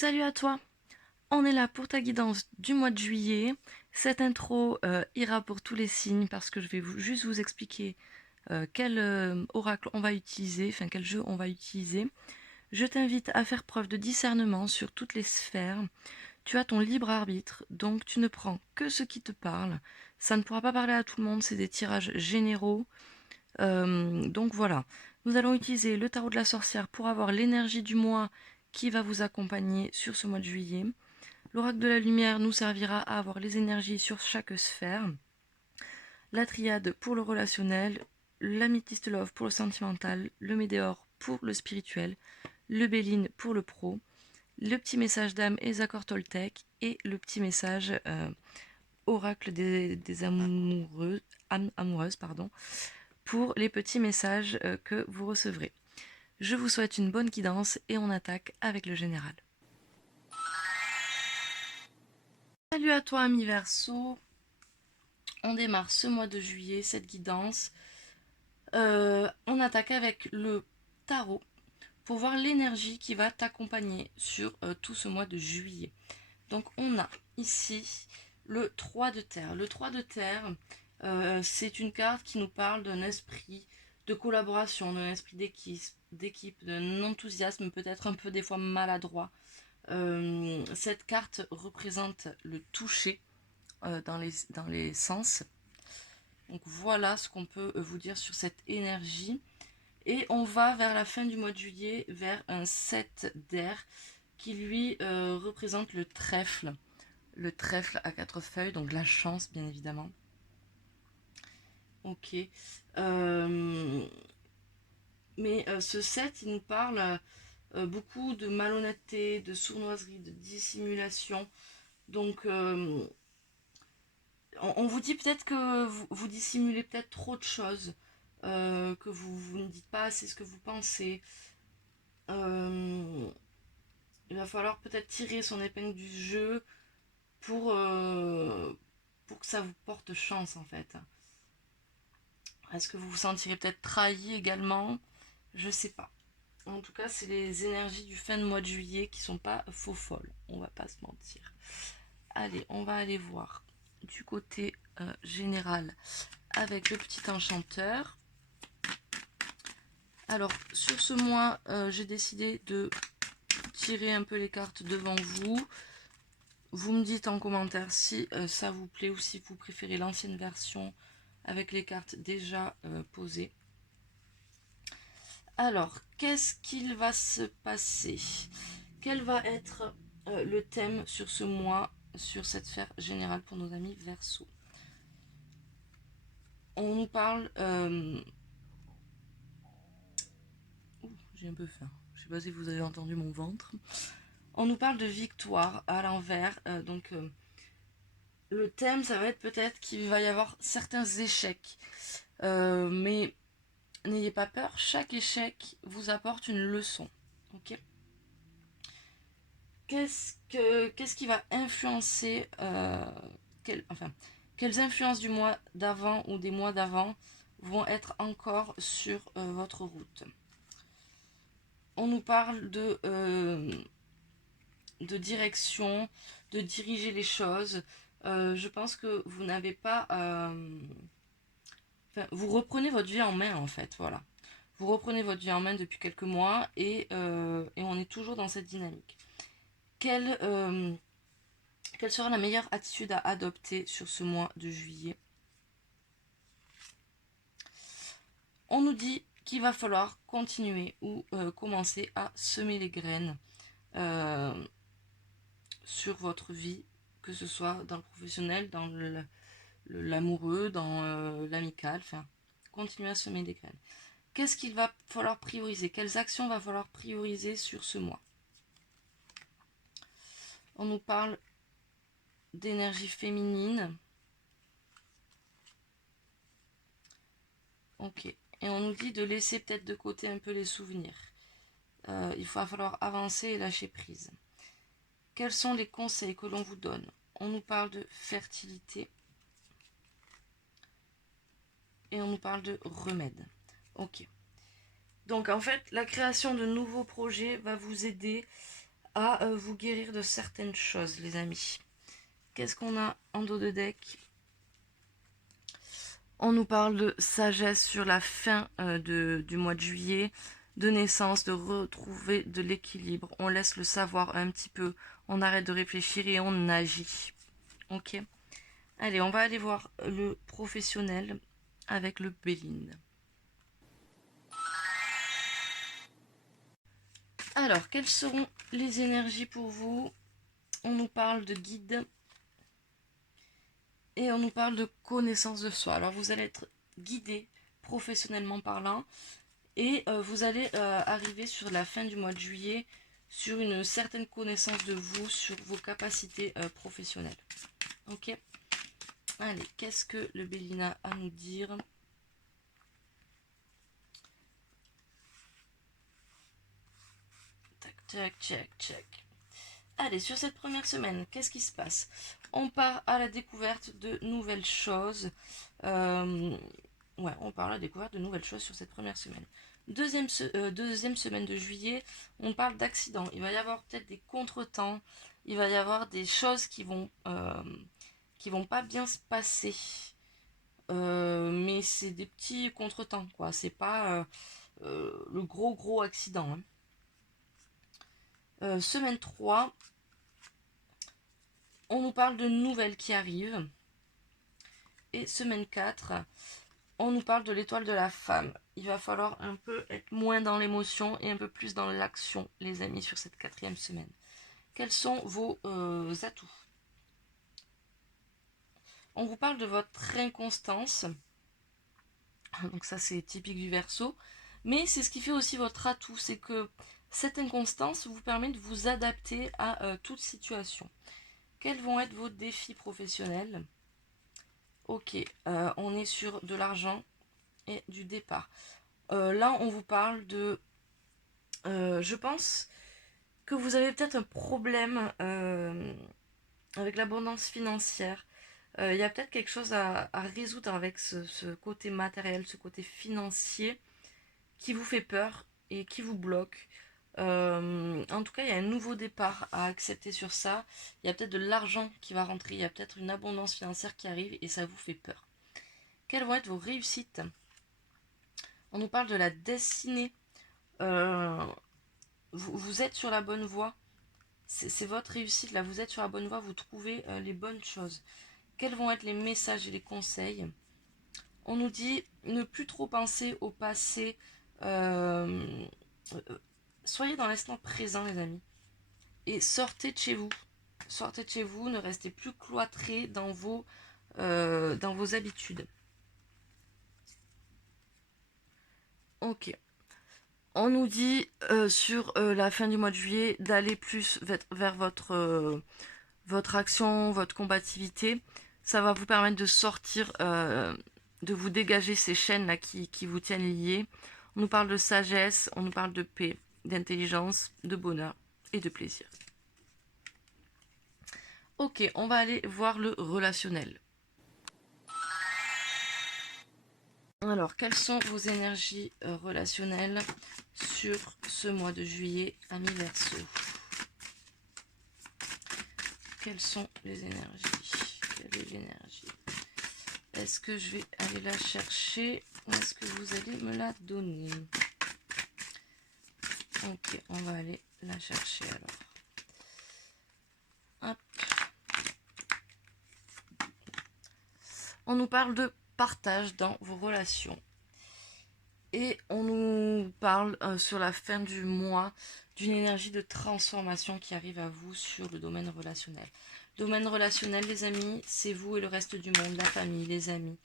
Salut à toi, on est là pour ta guidance du mois de juillet. Cette intro ira pour tous les signes parce que je vais juste vous expliquer quel oracle on va utiliser, enfin quel jeu on va utiliser. Je t'invite à faire preuve de discernement sur toutes les sphères. Tu as ton libre arbitre, donc tu ne prends que ce qui te parle. Ça ne pourra pas parler à tout le monde, c'est des tirages généraux. Donc voilà, nous allons utiliser le tarot de la sorcière pour avoir l'énergie du mois qui va vous accompagner sur ce mois de juillet. L'oracle de la lumière nous servira à avoir les énergies sur chaque sphère. La triade pour le relationnel, l'améthyste love pour le sentimental, le météore pour le spirituel, le béline pour le pro, le petit message d'âme et les accords Toltec et le petit message oracle des amoureux, amoureuses pardon, pour les petits messages que vous recevrez. Je vous souhaite une bonne guidance et on attaque avec le général. Salut à toi ami Verseau, on démarre ce mois de juillet, cette guidance. On attaque avec le tarot pour voir l'énergie qui va t'accompagner sur tout ce mois de juillet. Donc on a ici le 3 de terre. Le 3 de terre, c'est une carte qui nous parle d'un esprit de collaboration, d'un esprit d'équipe, d'un enthousiasme peut-être un peu des fois maladroit. Cette carte représente le toucher dans les sens. Donc voilà ce qu'on peut vous dire sur cette énergie. Et on va vers la fin du mois de juillet vers un 7 d'air qui lui représente le trèfle. Le trèfle à 4 feuilles, donc la chance bien évidemment. Ok. Mais ce 7 il nous parle beaucoup de malhonnêteté, de sournoiserie, de dissimulation. Donc on vous dit peut-être que vous dissimulez peut-être trop de choses, que vous ne dites pas assez ce que vous pensez. Euh, il va falloir peut-être tirer son épingle du jeu pour que ça vous porte chance en fait. Est-ce que vous vous sentirez peut-être trahi également? Je sais pas. En tout cas, c'est les énergies du fin de mois de juillet qui sont pas faux folles. On va pas se mentir. Allez, on va aller voir du côté général avec le petit enchanteur. Alors, sur ce mois, j'ai décidé de tirer un peu les cartes devant vous. Vous me dites en commentaire si ça vous plaît ou si vous préférez l'ancienne version avec les cartes déjà posées. Alors, qu'est-ce qu'il va se passer? Quel va être le thème sur ce mois, sur cette sphère générale pour nos amis Verseau? On nous parle... j'ai un peu faim. Je sais pas si vous avez entendu mon ventre. On nous parle de victoire à l'envers. Le thème, ça va être peut-être qu'il va y avoir certains échecs. Mais n'ayez pas peur, chaque échec vous apporte une leçon. Ok. Qu'est-ce qui va influencer quelles influences du mois d'avant ou des mois d'avant vont être encore sur votre route? On nous parle de direction, de diriger les choses. Je pense que vous n'avez pas... vous reprenez votre vie en main en fait, voilà. Vous reprenez votre vie en main depuis quelques mois et on est toujours dans cette dynamique. Quelle sera la meilleure attitude à adopter sur ce mois de juillet? On nous dit qu'il va falloir continuer ou commencer à semer les graines sur votre vie, que ce soit dans le professionnel, dans l'amoureux, dans l'amical, enfin, continuer à semer les graines. Qu'est-ce qu'il va falloir prioriser? Quelles actions va falloir prioriser sur ce mois? On nous parle d'énergie féminine. Ok. Et on nous dit de laisser peut-être de côté un peu les souvenirs. Il va falloir avancer et lâcher prise. Quels sont les conseils que l'on vous donne? On nous parle de fertilité. Et on nous parle de remède. Ok. Donc en fait, la création de nouveaux projets va vous aider à vous guérir de certaines choses, les amis. Qu'est-ce qu'on a en dos de deck? On nous parle de sagesse sur la fin du mois de juillet, de naissance, de retrouver de l'équilibre. On laisse le savoir un petit peu, on arrête de réfléchir et on agit. Ok. Allez, on va aller voir le professionnel avec le Béline. Alors, quelles seront les énergies pour vous? On nous parle de guide et on nous parle de connaissance de soi. Alors, vous allez être guidé professionnellement parlant et vous allez arriver sur la fin du mois de juillet sur une certaine connaissance de vous, sur vos capacités professionnelles. Ok. Allez, qu'est-ce que le Bélina a à nous dire? Tac, tac, check, check. Allez, sur cette première semaine, qu'est-ce qui se passe? On part à la découverte de nouvelles choses. Ouais, on part à la découverte de nouvelles choses sur cette première semaine. Deuxième semaine de juillet, on parle d'accidents. Il va y avoir peut-être des contretemps. Il va y avoir des choses qui vont pas bien se passer. Mais c'est des petits contretemps, quoi. C'est pas le gros accident. Hein. Semaine 3, on nous parle de nouvelles qui arrivent. Et semaine 4, on nous parle de l'étoile de la femme. Il va falloir un peu être moins dans l'émotion et un peu plus dans l'action, les amis, sur cette 4e semaine. Quels sont vos atouts? On vous parle de votre inconstance. Donc ça, c'est typique du Verseau. Mais c'est ce qui fait aussi votre atout. C'est que cette inconstance vous permet de vous adapter à toute situation. Quels vont être vos défis professionnels? Ok, on est sur de l'argent et du départ. Là, on vous parle de... je pense que vous avez peut-être un problème avec l'abondance financière. Il y a peut-être quelque chose à résoudre avec ce côté matériel, ce côté financier qui vous fait peur et qui vous bloque. En tout cas, il y a un nouveau départ à accepter sur ça. Il y a peut-être de l'argent qui va rentrer, il y a peut-être une abondance financière qui arrive et ça vous fait peur. Quelles vont être vos réussites? On nous parle de la destinée. Vous êtes sur la bonne voie. C'est votre réussite là, vous êtes sur la bonne voie, vous trouvez les bonnes choses. Quels vont être les messages et les conseils? On nous dit ne plus trop penser au passé. Soyez dans l'instant présent, les amis. Et sortez de chez vous. Sortez de chez vous, ne restez plus cloîtrés dans vos habitudes. Ok. On nous dit sur la fin du mois de juillet d'aller plus vers votre action, votre combativité. Ça va vous permettre de sortir, de vous dégager ces chaînes-là qui vous tiennent liés. On nous parle de sagesse, on nous parle de paix, d'intelligence, de bonheur et de plaisir. Ok, on va aller voir le relationnel. Alors, quelles sont vos énergies relationnelles sur ce mois de juillet, amis Verseau? Quelles sont les énergies? Quelle est l'énergie? Est-ce que je vais aller la chercher ou est-ce que vous allez me la donner? Ok, on va aller la chercher alors. Hop. On nous parle de partage dans vos relations. Et on nous parle sur la fin du mois d'une énergie de transformation qui arrive à vous sur le domaine relationnel. Domaine relationnel, les amis, c'est vous et le reste du monde, la famille, les amis.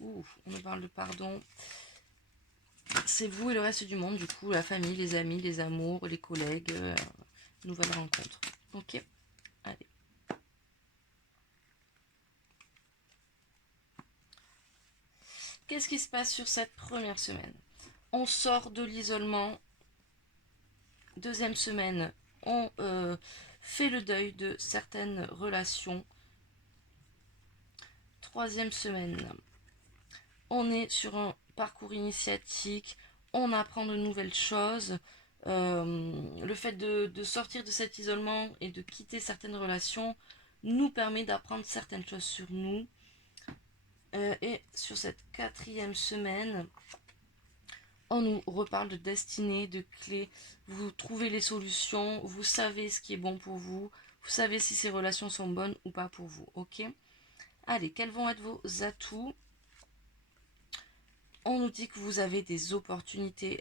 Ouh, on nous parle de pardon. C'est vous et le reste du monde, du coup, la famille, les amis, les amours, les collègues, nouvelle rencontre. Ok, allez. Qu'est-ce qui se passe sur cette première semaine? On sort de l'isolement. Deuxième semaine, on fait le deuil de certaines relations. Troisième semaine, on est sur un parcours initiatique, on apprend de nouvelles choses. Le fait de sortir de cet isolement et de quitter certaines relations nous permet d'apprendre certaines choses sur nous. Et sur cette 4e semaine, on nous reparle de destinée, de clés. Vous trouvez les solutions, vous savez ce qui est bon pour vous, vous savez si ces relations sont bonnes ou pas pour vous, ok? Allez, quels vont être vos atouts? On nous dit que vous avez des opportunités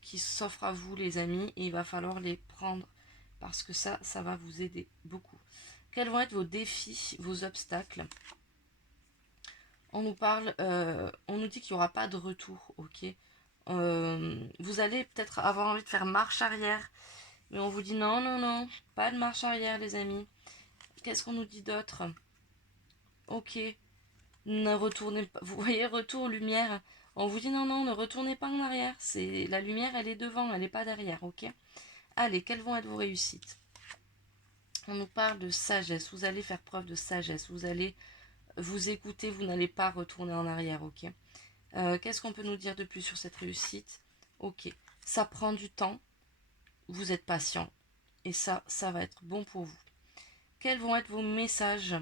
qui s'offrent à vous, les amis, et il va falloir les prendre parce que ça va vous aider beaucoup. Quels vont être vos défis, vos obstacles? On nous parle, on nous dit qu'il n'y aura pas de retour, ok? Vous allez peut-être avoir envie de faire marche arrière, mais on vous dit non, non, non, pas de marche arrière, les amis. Qu'est-ce qu'on nous dit d'autre? Ok, ne retournez pas, vous voyez, retour lumière. On vous dit non, non, ne retournez pas en arrière. C'est la lumière, elle est devant, elle n'est pas derrière, ok? Allez, quelles vont être vos réussites? On nous parle de sagesse. Vous allez faire preuve de sagesse. Vous allez vous écouter, vous n'allez pas retourner en arrière, ok? Qu'est-ce qu'on peut nous dire de plus sur cette réussite? Ok, ça prend du temps, vous êtes patient, et ça va être bon pour vous. Quels vont être vos messages?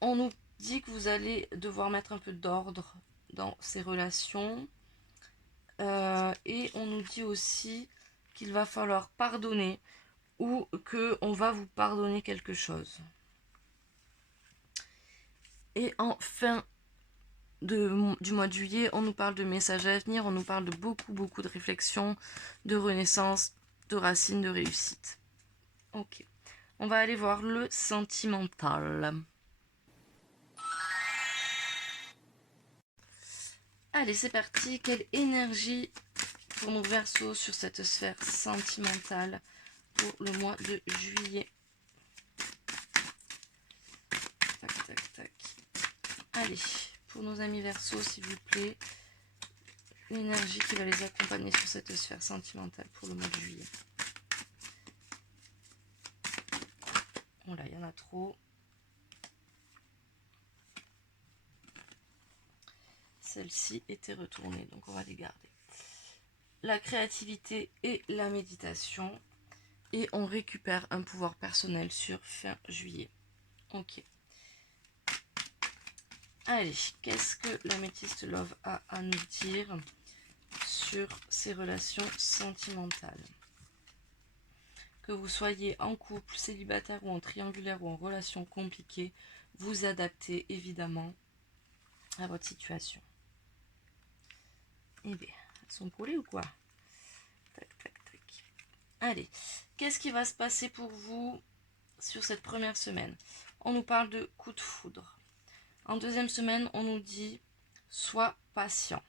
On nous dit que vous allez devoir mettre un peu d'ordre dans ces relations. Et on nous dit aussi qu'il va falloir pardonner ou qu'on va vous pardonner quelque chose. Et en fin du mois de juillet, on nous parle de messages à venir, on nous parle de beaucoup de réflexions, de renaissance, de racines, de réussite. Ok, on va aller voir le sentimental. Allez, c'est parti. Quelle énergie pour nos Verseaux sur cette sphère sentimentale pour le mois de juillet. Tac, tac, tac. Allez, pour nos amis Verseaux, s'il vous plaît, l'énergie qui va les accompagner sur cette sphère sentimentale pour le mois de juillet. Oh là, il y en a trop. Celle-ci était retournée, donc on va les garder. La créativité et la méditation. Et on récupère un pouvoir personnel sur fin juillet. Ok. Allez, qu'est-ce que l'améthyste Love a à nous dire sur ces relations sentimentales? Que vous soyez en couple, célibataire ou en triangulaire ou en relation compliquée, vous adaptez évidemment à votre situation. Eh bien, elles sont collées ou quoi? Tac, tac, tac. Allez, qu'est-ce qui va se passer pour vous sur cette première semaine? On nous parle de coup de foudre. En deuxième semaine, on nous dit sois patient.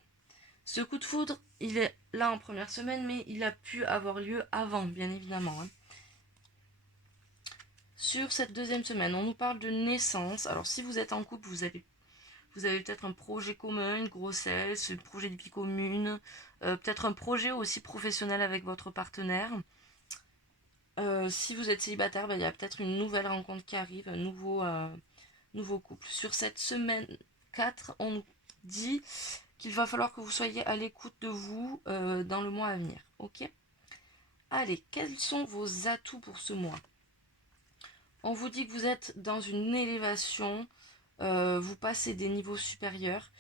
Ce coup de foudre, il est là en première semaine, mais il a pu avoir lieu avant, bien évidemment. Sur cette deuxième semaine, on nous parle de naissance. Alors, si vous êtes en couple, vous avez peut-être un projet commun, une grossesse, un projet de vie commune, peut-être un projet aussi professionnel avec votre partenaire. Si vous êtes célibataire, il y a peut-être une nouvelle rencontre qui arrive, un nouveau couple. Sur cette semaine 4, on nous dit qu'il va falloir que vous soyez à l'écoute de vous dans le mois à venir. Ok? Allez, quels sont vos atouts pour ce mois? On vous dit que vous êtes dans une élévation, vous passez des niveaux supérieurs,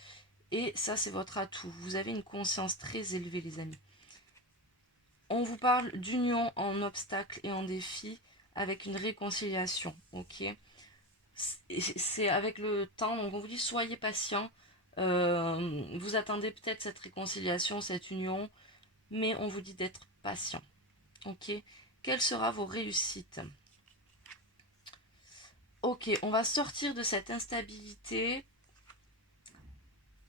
et ça c'est votre atout. Vous avez une conscience très élevée, les amis. On vous parle d'union en obstacle et en défi avec une réconciliation, ok? C'est avec le temps, donc on vous dit soyez patient. Vous attendez peut-être cette réconciliation, cette union, mais on vous dit d'être patient, ok? Quelles seront vos réussites? Ok, on va sortir de cette instabilité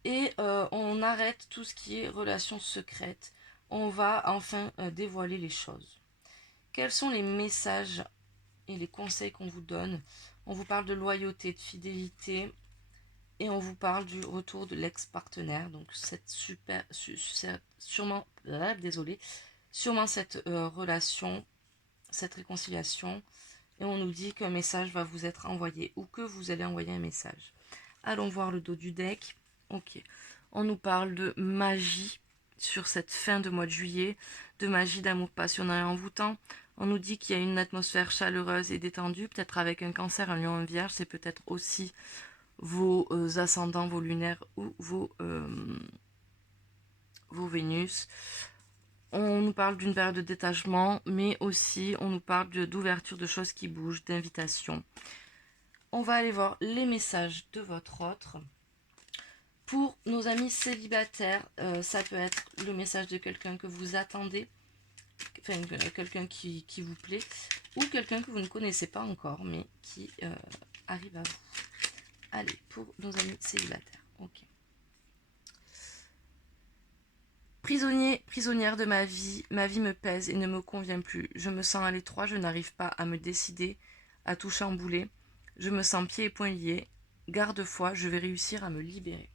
et on arrête tout ce qui est relations secrètes. On va enfin dévoiler les choses. Quels sont les messages et les conseils qu'on vous donne? On vous parle de loyauté, de fidélité, et on vous parle du retour de l'ex-partenaire. Donc cette sûrement cette relation, cette réconciliation. Et on nous dit qu'un message va vous être envoyé ou que vous allez envoyer un message. Allons voir le dos du deck. Ok. On nous parle de magie. sur cette fin de mois de juillet, de magie, d'amour passionnant et envoûtant. On nous dit qu'il y a une atmosphère chaleureuse et détendue, peut-être avec un cancer, un lion, un vierge. C'est peut-être aussi vos ascendants, vos lunaires ou vos Vénus. On nous parle d'une période de détachement, mais aussi on nous parle d'ouverture de choses qui bougent, d'invitation. On va aller voir les messages de votre autre. Pour nos amis célibataires, ça peut être le message de quelqu'un que vous attendez, enfin quelqu'un qui vous plaît, ou quelqu'un que vous ne connaissez pas encore, mais qui arrive à vous. Allez, pour nos amis célibataires. Ok. Prisonnier, prisonnière de ma vie me pèse et ne me convient plus. Je me sens à l'étroit, je n'arrive pas à me décider, à tout chambouler. Je me sens pieds et poings liés. Garde-foi, je vais réussir à me libérer.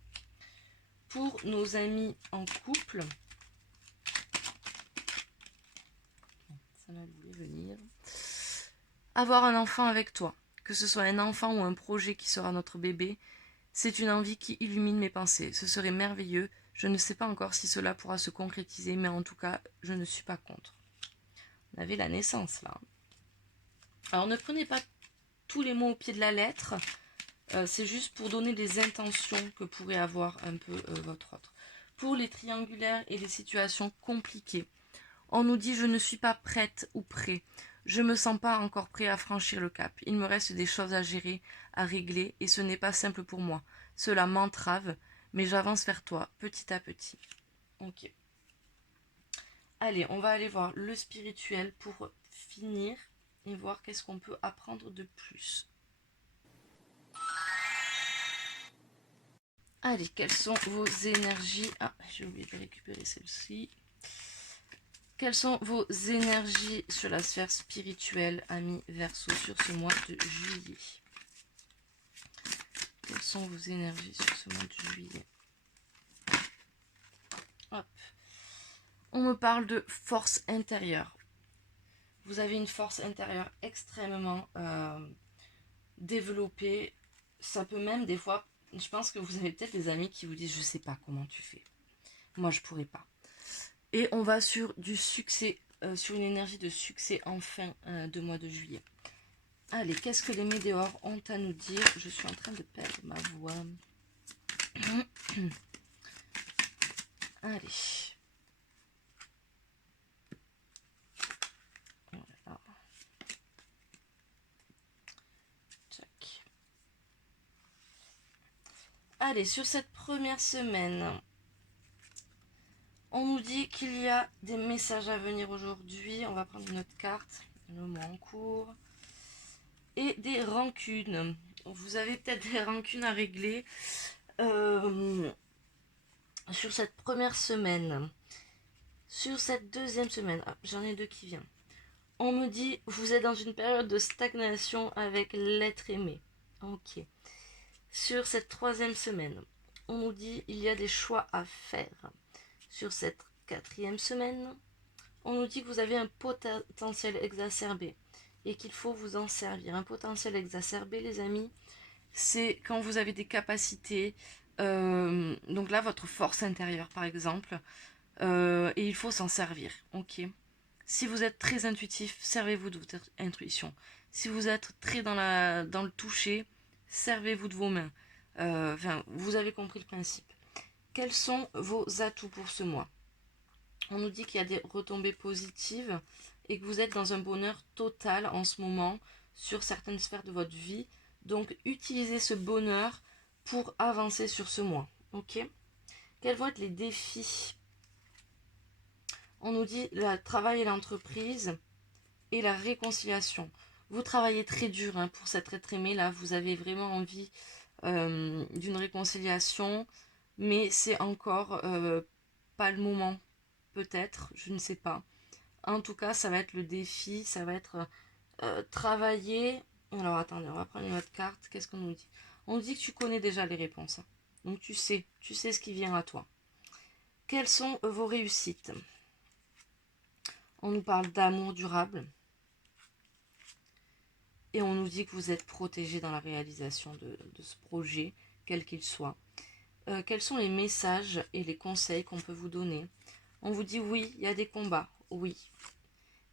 Pour nos amis en couple, ça m'a voulu venir. Avoir un enfant avec toi, que ce soit un enfant ou un projet qui sera notre bébé, c'est une envie qui illumine mes pensées. Ce serait merveilleux. Je ne sais pas encore si cela pourra se concrétiser, mais en tout cas, je ne suis pas contre. On avait la naissance là. Alors ne prenez pas tous les mots au pied de la lettre. C'est juste pour donner des intentions que pourrait avoir un peu votre autre. Pour les triangulaires et les situations compliquées, on nous dit je ne suis pas prête ou prêt. Je ne me sens pas encore prêt à franchir le cap. Il me reste des choses à gérer, à régler, et ce n'est pas simple pour moi. Cela m'entrave, mais j'avance vers toi, petit à petit. Ok. Allez, on va aller voir le spirituel pour finir et voir qu'est-ce qu'on peut apprendre de plus. Allez, quelles sont vos énergies? Ah, j'ai oublié de récupérer celle-ci. Quelles sont vos énergies sur la sphère spirituelle, amis Verseau, sur ce mois de juillet? Quelles sont vos énergies sur ce mois de juillet? Hop. On me parle de force intérieure. Vous avez une force intérieure extrêmement développée. Ça peut même des fois, je pense que vous avez peut-être des amis qui vous disent je sais pas comment tu fais. Moi je pourrais pas. Et on va sur du succès, sur une énergie de succès en fin de mois de juillet. Allez, qu'est-ce que les météores ont à nous dire? Je suis en train de perdre ma voix. Allez. Voilà. Tac. Allez, sur cette première semaine, on nous dit qu'il y a des messages à venir aujourd'hui. On va prendre une autre carte, le mois en cours. Et des rancunes. Vous avez peut-être des rancunes à régler sur cette première semaine. Sur cette deuxième semaine, j'en ai deux qui viennent. On me dit, vous êtes dans une période de stagnation avec l'être aimé. Ok. Sur cette troisième semaine, on nous dit, il y a des choix à faire. Sur cette quatrième semaine, on nous dit que vous avez un potentiel exacerbé et qu'il faut vous en servir. Un potentiel exacerbé, les amis, c'est quand vous avez des capacités, donc là, votre force intérieure, par exemple, et il faut s'en servir, ok. Si vous êtes très intuitif, servez-vous de votre intuition. Si vous êtes très dans le toucher, servez-vous de vos mains. Enfin, vous avez compris le principe. Quels sont vos atouts pour ce mois? On nous dit qu'il y a des retombées positives et que vous êtes dans un bonheur total en ce moment sur certaines sphères de votre vie. Donc, utilisez ce bonheur pour avancer sur ce mois, ok. Quels vont être les défis? On nous dit le travail et l'entreprise et la réconciliation. Vous travaillez très dur pour cet être aimé là, vous avez vraiment envie d'une réconciliation, mais c'est encore pas le moment, peut-être, je ne sais pas. En tout cas, ça va être le défi, ça va être travailler. Alors attendez, on va prendre une autre carte. Qu'est-ce qu'on nous dit? On nous dit que tu connais déjà les réponses. Donc tu sais ce qui vient à toi. Quelles sont vos réussites? On nous parle d'amour durable. Et on nous dit que vous êtes protégé dans la réalisation de ce projet, quel qu'il soit. Quels sont les messages et les conseils qu'on peut vous donner On vous dit oui, il y a des combats, oui.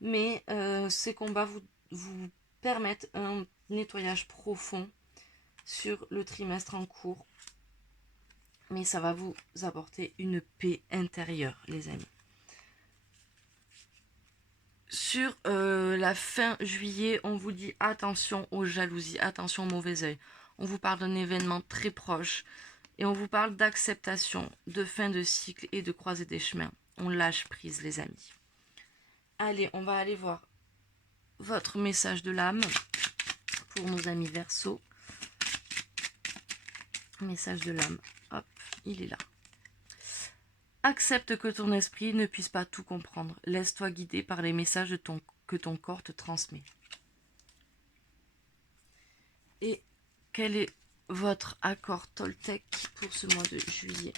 Mais ces combats vous permettent un nettoyage profond sur le trimestre en cours. Mais ça va vous apporter une paix intérieure, les amis. Sur la fin juillet, on vous dit attention aux jalousies, attention au mauvais œil. On vous parle d'un événement très proche et on vous parle d'acceptation, de fin de cycle et de croisée des chemins. On lâche prise, les amis. Allez, on va aller voir votre message de l'âme pour nos amis Verseau. Message de l'âme, hop, il est là. Accepte que ton esprit ne puisse pas tout comprendre. Laisse-toi guider par les messages que ton corps te transmet. Et quel est votre accord Toltec pour ce mois de juillet?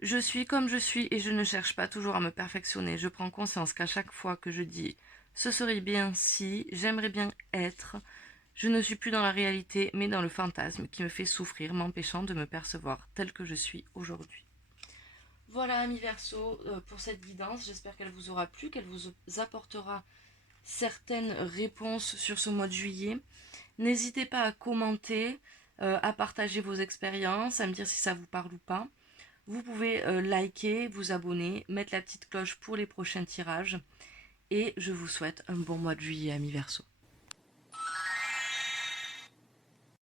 Je suis comme je suis et je ne cherche pas toujours à me perfectionner. Je prends conscience qu'à chaque fois que je dis « ce serait bien si, j'aimerais bien être », je ne suis plus dans la réalité mais dans le fantasme qui me fait souffrir, m'empêchant de me percevoir tel que je suis aujourd'hui. Voilà, amis Verseau, pour cette guidance. J'espère qu'elle vous aura plu, qu'elle vous apportera certaines réponses sur ce mois de juillet. N'hésitez pas à commenter, à partager vos expériences, à me dire si ça vous parle ou pas. Vous pouvez liker, vous abonner, mettre la petite cloche pour les prochains tirages. Et je vous souhaite un bon mois de juillet, amis Verseau.